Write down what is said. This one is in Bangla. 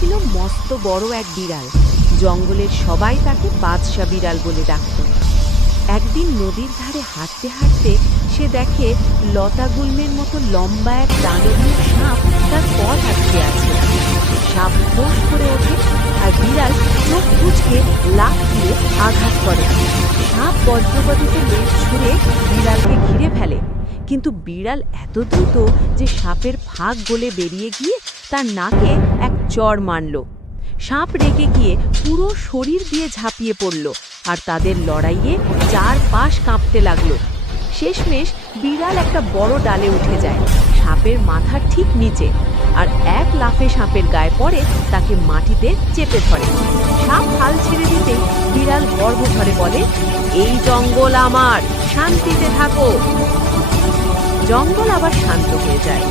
ছিল মস্ত বড় এক বিড়াল। জঙ্গলের সবাই তাকে বাদশা বিড়াল বলে ডাকত। একদিন নদীর ধারে হাঁটতে হাঁটতে সে দেখে লতাগুল্মের মতো লম্বা এক দানবীয় সাপ তার পথ আটকে আছে। সাপ ফোঁস করে ওঠে আর বিড়াল চোখ কুঁচকে লাফ দিয়ে আঘাত করে। সাপ বজ্রগতিতে লেজ ছুঁড়ে বিড়ালকে ঘিরে ফেলে, কিন্তু বিড়াল এত দ্রুত যে সাপের ফাঁক গলে বেরিয়ে গিয়ে তার নাকে এক চড় মারল। সাপ রেগে গিয়ে পুরো শরীর দিয়ে ঝাঁপিয়ে পড়ল আর তাদের লড়াইয়ে চারপাশ কাঁপতে লাগলো। শেষমেশ বিড়াল একটা বড় ডালে উঠে যায়, সাপের মাথার ঠিক নিচে, আর এক লাফে সাপের গায়ে পড়ে তাকে মাটিতে চেপে ধরে। সাপ হাল ছেড়ে দিতেই বিড়াল গর্বভরে বলে, এই জঙ্গল আমার, শান্তিতে থাকো। জঙ্গল আবার শান্ত হয়ে যায়।